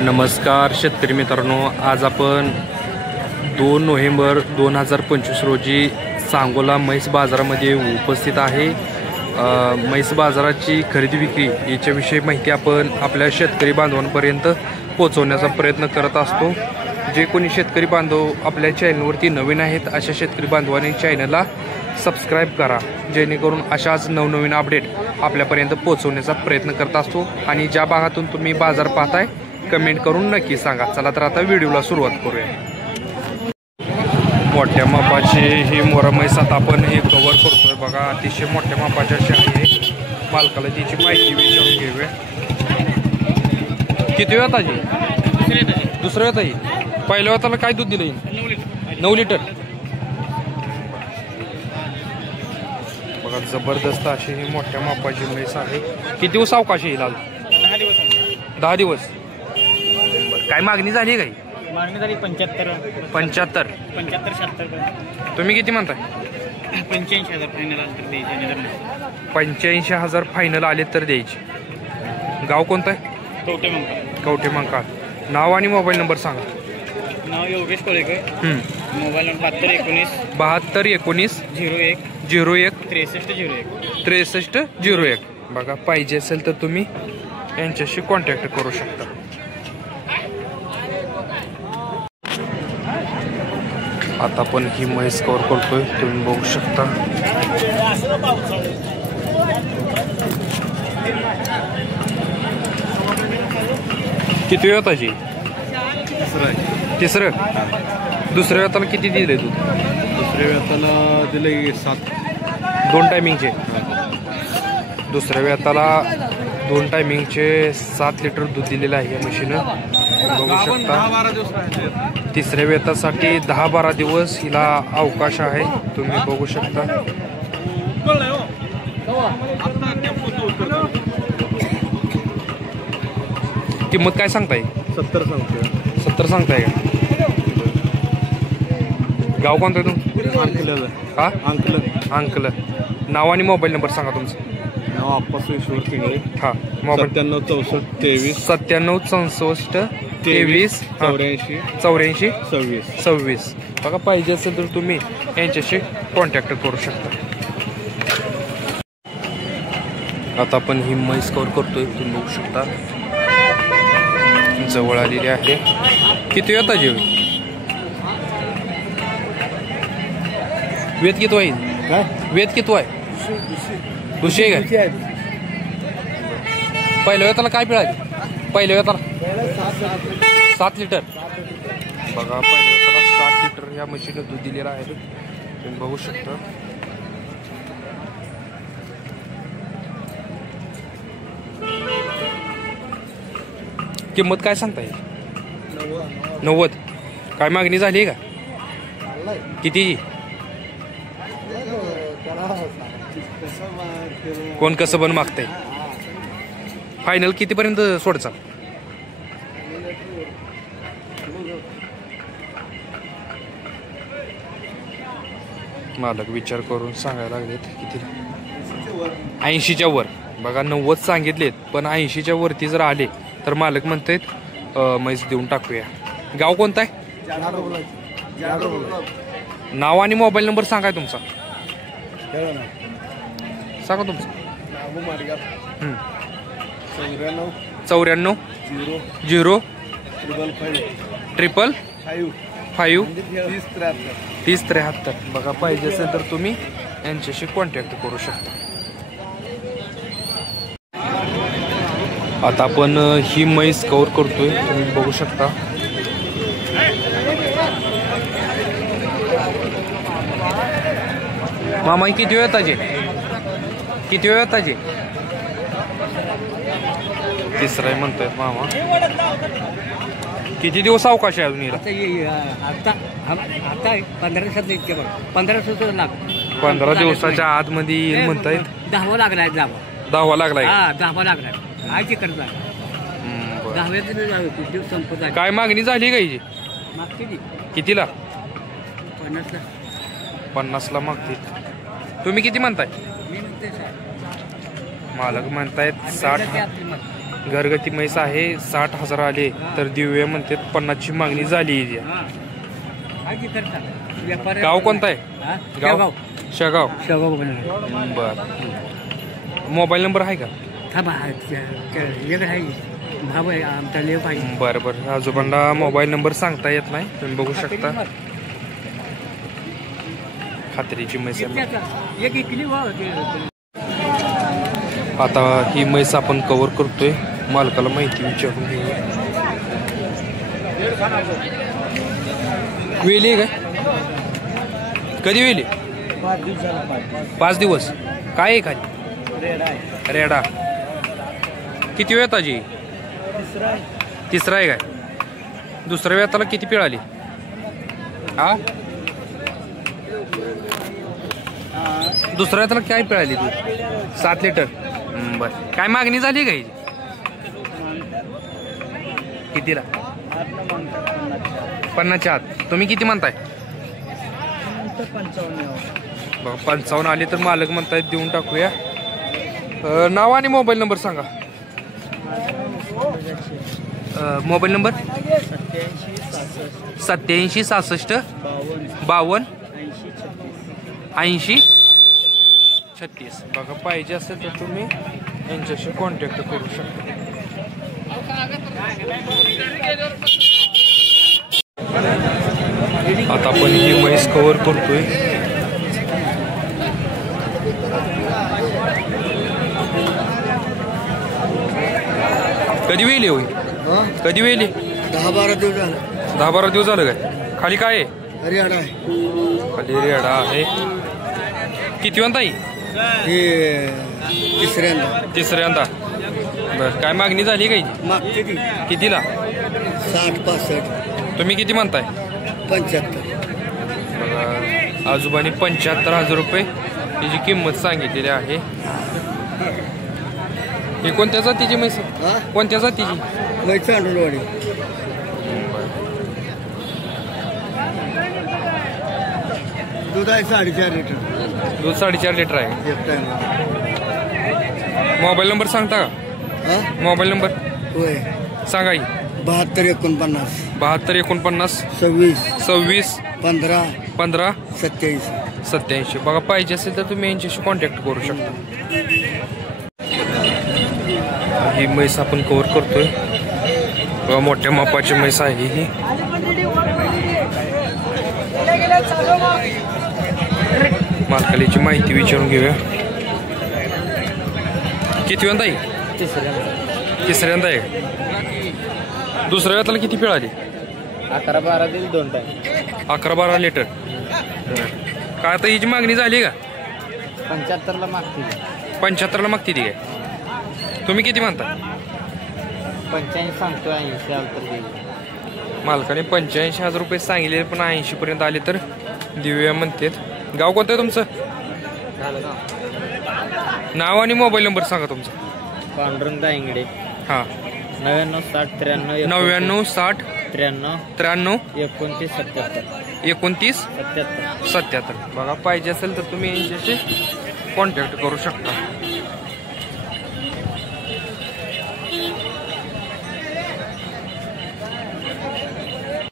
नमस्कार शेतकरी मित्रांनो, आज आपण 2 नोव्हेंबर 2025 रोजी सांगोला म्हैस बाजारामध्ये उपस्थित आहे. म्हैस बाजाराची खरेदी विक्री याच्याविषयी माहिती आपण आपल्या शेतकरी बांधवांपर्यंत पोहोचवण्याचा प्रयत्न करत असतो. जे कोणी शेतकरी बांधव आपल्या चॅनलवरती नवीन आहेत अशा शेतकरी बांधवांनी चॅनलला सबस्क्राईब करा, जेणेकरून अशाच नवनवीन अपडेट आपल्यापर्यंत पोहोचवण्याचा प्रयत्न करत असतो. आणि ज्या भागातून तुम्ही बाजार पाहताय कमेंट करून नक्की सांगा. चला तर आता व्हिडिओला सुरुवात करूया. मोठ्या मापाचे हे मोरा म्हैस आता आपण हे कव्हर करतोय बघा. अतिशय मोठ्या मापाचे असे आहे. मालकाला त्याची माहिती विचारून घेऊया. किती वेळ ताजी? दुसऱ्या वेळ ताजी. पहिल्या वेळाला काय दूध दिलं? 9 लिटर. बघा जबरदस्त अशी ही मोठ्या मापाची म्हैस आहे. किती दिवस अवकाश येईल? 10 दिवस. काय मागणी झाली? काही मागणी झाली 75. 76. तुम्ही किती म्हणताय? 85,000 फायनल आले तर द्यायचे. 85,000 फायनल आले तर द्यायचे. गाव कोणतं आहे? कवठे मंकाळ. नाव आणि मोबाईल नंबर सांगा. नाव योगेश कोळेकर. Mobile number 7219 01 6301. बघा पाहिजे असेल तर तुम्ही यांच्याशी कॉन्टॅक्ट करू शकता. आता आपण ही म्हैस कव्हर करतोय, तुम्ही बघू शकता. किती वेळ ताजी? तिसरं. दुसऱ्या वेळाला किती दिले दूध? दुसऱ्या वेळाला दिले 7. 2 टायमिंगचे. दुसऱ्या वेळाला 2 टायमिंगचे 7 लिटर दूध दिलेलं आहे या म्हशीनं. बघू शकता. तिसऱ्या वेतासाठी 10-12 दिवस हिला अवकाश आहे. तुम्ही बघू शकता. किंमत काय सांगताय? 70 सांगतोय. 70 सांगताय का? गाव कोणतं तुमचं? हा अंकल. नाव आणि मोबाईल नंबर सांगा तुमचं. नाव आप्पास ईश्वर पिंगळे. हा मोबाईल 97 64 23 84 26. बघा पाहिजे असेल तर तुम्ही यांच्याशी कॉन्टॅक्ट करू शकता. आता आपण ही म्हैस कव्हर करतोय, तुम्ही बघू शकता. जवळ आलेली आहे. किती वेळ ताजी? वेद किती आहे? वेद किती आहे? दुसरी आहे काय? पहिल्या वेळाला काय पिळाली? पहिल्या वेळाला 7 लिटर. बघा पहिल्या वेळाला 7 लिटर ह्या म्हशीनं दूध दिलेलं आहे. तुम्ही बघू शकता. किंमत काय सांगता येईल? 90. काय मागणी झाली का? किती? कोण कसं पण मागताय? फायनल कितीपर्यंत सोडचा? मालक विचार करून सांगायला लागलेत. किती? 80च्या वर. बघा 90 सांगितलेत, पण 80च्या वरती जर आले तर मालक म्हणतात म्हैस देऊन टाकूया. गाव कोणतं आहे? नाव आणि मोबाईल नंबर सांगाय तुमचा. सांगा तुमचं. 94 0 555 3073. बघा पाहिजे असेल तर तुम्ही यांच्याशी कॉन्टॅक्ट करू शकता. आता आपण ही म्हैस कव्हर करतोय, तुम्ही बघू शकता. मामा किती वेळ ताजे? तिसरा म्हणतोय मामा. किती दिवस अवकाश आहे अजून हिला? आता 15 दिवसात इतके बघ. 15 दिवसात लाग. 15 दिवसाच्या आतमध्ये येईल म्हणतायत. 10वा लागलाय. 10वा लागलाय. हा 10वा लागलाय. आयची करता 10व्या दिवस संपत आहे. काय मागणी झाली का हिची? मागते कितीला? 50ला. 50ला मागतील. तुम्ही किती म्हणताय? मी म्हणते मालक म्हणतायत 60. घरगती म्हैस आहे. 60,000 आले तर देऊया म्हणते. 50ची मागणी झाली आहे. काय की करता व्यापारी गाव कोणतं आहे? हा? गाव शेगाव. शेगाव बनवलं. बर. मोबाईल नंबर आहे का? थांबा एक आहे भाव आहे आमचा लेव पाहिजे. बरं बरं. आजोबांना मोबाईल नंबर सांगता येत नाही, तुम्ही बघू शकता. खात्रीची म्हैस आहे. एक इकली वाव आता ही म्हैस आपण कव्हर करतोय. मालकाला माहिती विचारून घेऊया. वेली आहे काय? कधी वेली? 5 दिवस. काय आहे खाली? रेडा. किती वेळ ताजी? तिसरा आहे काय? दुसऱ्या वेळाला किती पिळ आली? हा, दुसऱ्या वेळाला काय पिळ आली तू? 7 लिटर. बर. काय मागणी झाली का हिची? कितीला? 50च्या आत. तुम्ही किती म्हणताय? 55 आले तर मालक म्हणतायत देऊन टाकूया. नाव आणि मोबाईल नंबर सांगा. Mobile number 87 66 52 80 36. बघा पाहिजे असेल तर तुम्ही यांच्याशी कॉन्टॅक्ट करू शकता. आता आपण ही म्हैस कव्हर करतोय. कधी वेळी होईल? कधी वेळी? 10-12 दिवस झालं. 10-12 दिवस झालं काय? खाली काय आहे? रेडा आहे. खाली रेडा आहे. किती वंत आहे? हे तिसऱ्यांदा. बर. काय मागणी झाली काही? मागते ती कितीला? 60-65. तुम्ही किती म्हणताय? 75. बघा आजोबांनी 75,000 रुपये तिची किंमत सांगितलेली आहे. ही कोणत्या जातीची म्हैस? हा, कोणत्या जातीची? म्हैस चांडोलवाडी. दूध आहे 4.5 लिटर. दूध 4.5 लिटर आहे. एक टाइम. मोबाईल नंबर सांगता का? हा, मोबाईल नंबर होय. सांगा की. 72-49 72 49 26 26 15 15 87. 87. बघा पाहिजे असेल तर तुम्ही यांच्याशी कॉन्टॅक्ट करू शकता. ही म्हैस आपण कव्हर करतोय. बघा मोठ्या मापाची म्हैस आहे ही. मालकालीची माहिती विचारून घेऊया. किती वेळा आहे? तिसऱ्यांदा आहे. दुसऱ्या वेळाला किती पिळ आली? 11-12 दिवस 2 टाइम. 11-12 लिटर. काय आता हिची मागणी झाली का? 75ला मागते. 75ला मागते ती काय? तुम्ही किती म्हणता? 85 सांगतो. 80 आलं तर देईल. मालकाने 85,000 रुपये सांगितले, पण 80 पर्यंत आले तर देऊया म्हणतात. गाव कोणतं आहे तुमचं? नाव आणि मोबाईल नंबर सांगा तुमचा. पांडुरंग दायंगडे. हां. 99 60 93 99 60 93 93 29 77 29 77. 77. बघा पाहिजे असेल तर तुम्ही यांच्याशी कॉन्टॅक्ट करू शकता.